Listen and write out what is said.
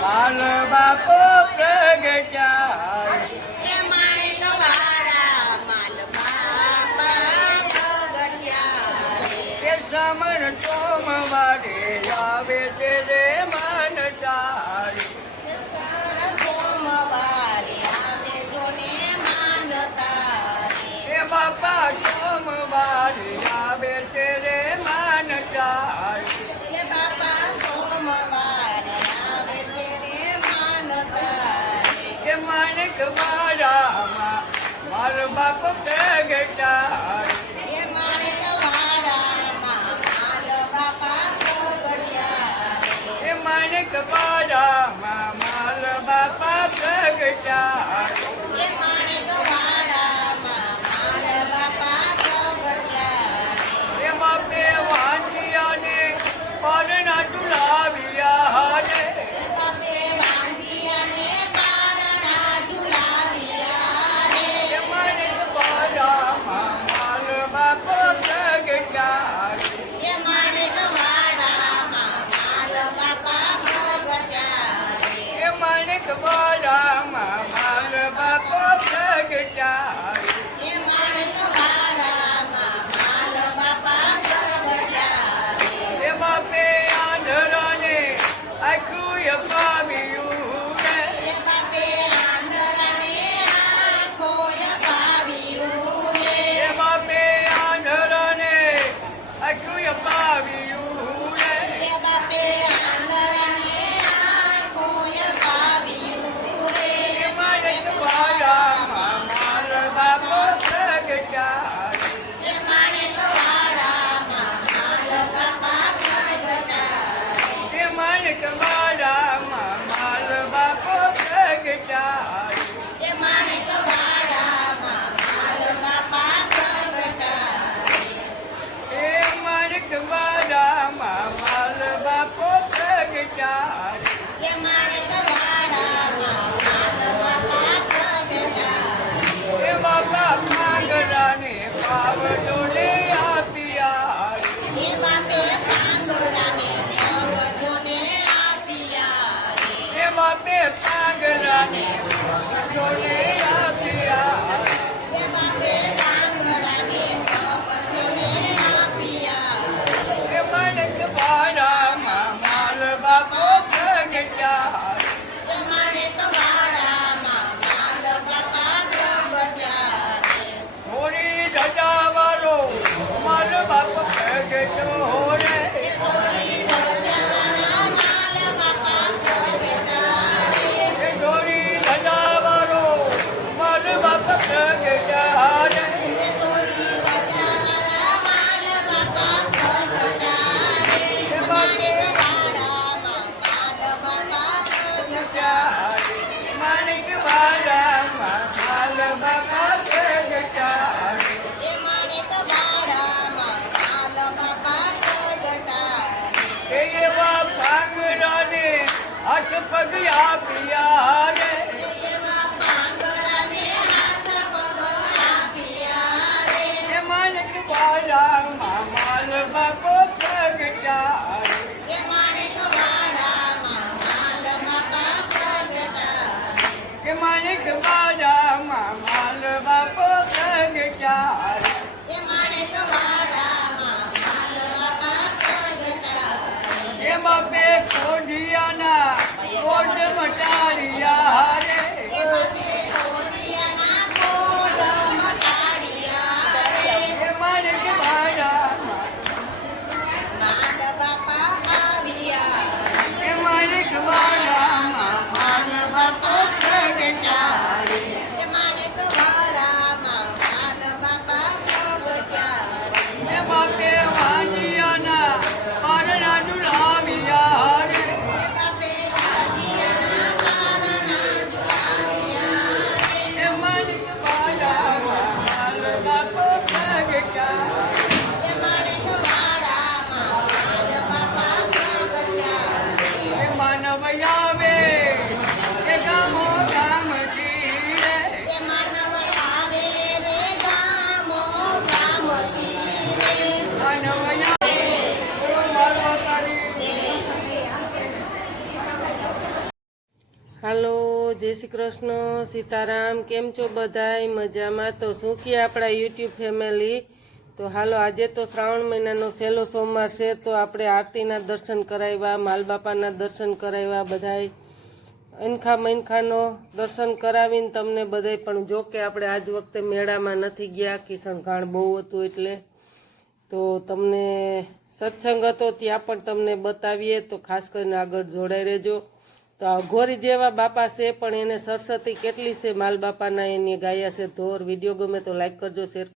માલ બાપો પ્રગટાય એ માણેક વાળા માલ બાપા પ્રગટ્યા એ સમણ સોમવારે આવે છે રે મન તારી સોમવારે આવે જોને માનતા એ બાપા સોમવારે આવે છે રે મન તારી એ બાપા સોમવારે આવે છે રે માનતા કે માણેક વાળામાં મારો બાપ પ્રગટાય એ માણેક વાળામાં માલ બાપા પ્રગટ્યા એ માણેક વાળામાં માલ બાપા પ્રગટાય એ માણેક વાળામાં માલ બાપા પ્રગટ્યા એ બાપે વાંજિયાને પરણા તુલાવ્યા રે બાપે વાંધિયાને પારણા ઝુલાવ્યા રે એ માણેક વાળામાં માલ બાપ પ્રગટાય એ માણેક વાળામાં માલ બાપા પ્રગટ્યા એ માણેક વાળામાં માલ બાપ પ્રગટાય એ માણેક વાળામાં માલ બાપા પ્રગટ્યા એ બાપે આંધળાને આખું અપાવ્યું રે એ બાપે આંધળાને આંખોય પાવ્યું રે એ બાપે આંધળાને આખું અપાવ્યું રે એ બાપે આંધળાને આંખોય પાવ્યું રે એ માણેક વાળામાં માલ બાપ પ્રગટાય એ માણેક વાળામાં માલ બાપા પ્રગટ્યા એ માણેક વાળામાં માલ બાપ પ્રગટાય એ માણેક વાળામાં માલ બાપા પ્રગટ્યા એ માણેક વાળામાં માલ બાપ પ્રગટાય એ માણેક વાળામાં માલ બાપા પ્રગટ્યા એ બાપા પાંગરાને પાવડોને આપ્યા એ બાપે પાંગરાને ભગતોને આપ્યા એ બાપે પાંગરાને પાવડોને આપ્યા એ બાપે પાંગરાને ભગતોને આપ્યા એ માણેક વાળામાં માલ બાપો પ્રગટાય એ માણેક વાળામાં માલ બાપા પ્રગટ્યા હોળી ધજાવાળો માલ બાપ પ્રગટો રે એ હોળી ધજાવાળા માલ બાપા પ્રગટ્યા એ હોળી ધજાવાળો માલ બાપ પ્રગટા રે એ હોળી ધજાવાળા માલ બાપા પ્રગટ્યા એ બાપે વાળામાં માલ બાપા પ્રગટ્યા માણેક વાળામાં માલ બાપા પ્રગટા એ માણેક વાળામાં માલ બાપા પ્રગટ્યા એ એવા પાંગરાને હાથ પગ આપ્યા રે એવા પાંગરાને હાથ પગ આપ્યા રે એ માણેક વાળામાં માલ બાપો પ્રગટા એ માણેક વાળામાં માલ બાપા પ્રગટ્યા કે માણેક વાળામાં માલ બાપો પ્રગટા એ માણેક વાળામાં માલ બાપા પ્રગટ્યા એ બાપે કોઢિયાના કોટ મટાડ્યા રે એ બાપે કોડિયાના કોડ મટાડ્યા રે એ માણેક વાળામાં માલ બાપા આવ્યા એ માણેક વાળામાં માલ બાપા પ્રગટ્યા હાલો, જય શ્રી કૃષ્ણ, સીતારામ. કેમ છો બધાય? મજામાં? તો શું કહે આપણા યુટ્યુબ ફેમિલી? તો હાલો, આજે તો શ્રાવણ મહિનાનો છેલ્લો સોમવાર છે, તો આપણે આરતીના દર્શન કરાવ્યા, માલબાપાના દર્શન કરાવ્યા, બધાય અનખા મનખાનો દર્શન કરાવીને તમને બધાય. પણ જો કે આપણે આજ વખતે મેળામાં નથી ગયા, કિશનઘાણ બહુ હતું એટલે. તો તમને સત્સંગ હતો ત્યાં પણ તમને બતાવીએ, તો ખાસ કરીને આગળ જોડાઈ રહેજો. તો અઘોરી જેવા બાપા છે, પણ એને સરસ્વતી કેટલી છે માલ બાપાના, એની ગાયા છે ધોર. વિડીયો ગમે તો લાઈક કરજો, શેર